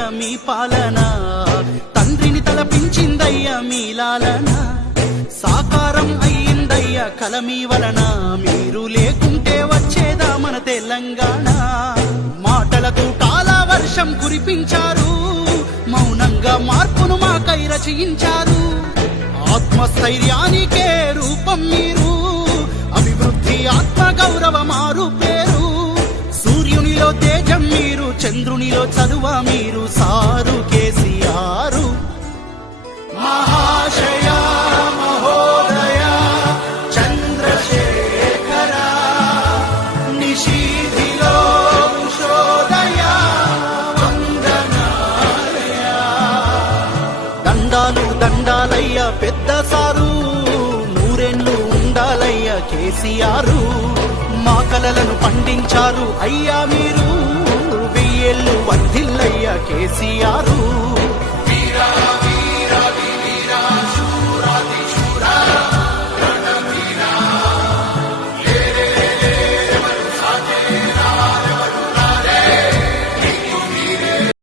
వచ్చిందయ్యా మీ పాలన, తండ్రిని తలపించిందయ్యా మీ లాలన, సాకారం అయ్యిందయ్యా కల మీ వలన, మీరు లేకుంటే వచ్చేదా మన తెలంగాణ. మాటలతో కాల వర్షం కురిపించారు, మౌనంగా మార్పును మాకై రచయించారు. ఆత్మస్థైర్యానికే రూపం మీరు, అభివృద్ధి ఆత్మ గౌరవ మారు పేరు. సూర్యునిలో తేజం మీరు, చంద్రునిలో చదువ మీరు, సారు కేసీఆర్. మహాశయ మహోదయ చంద్రశేఖర, నిశీధిలో ఉషోదయ వందనాలయ. దండాలు దండాలయ్య పెద్ద సారు, నూరేళ్లు ఉండాలయ్య కేసీఆర్. మా కలలను పండించారు అయ్యా మీరు, వెయ్యేళ్ళు వర్ధిల్లయ్య కేసీఆర్.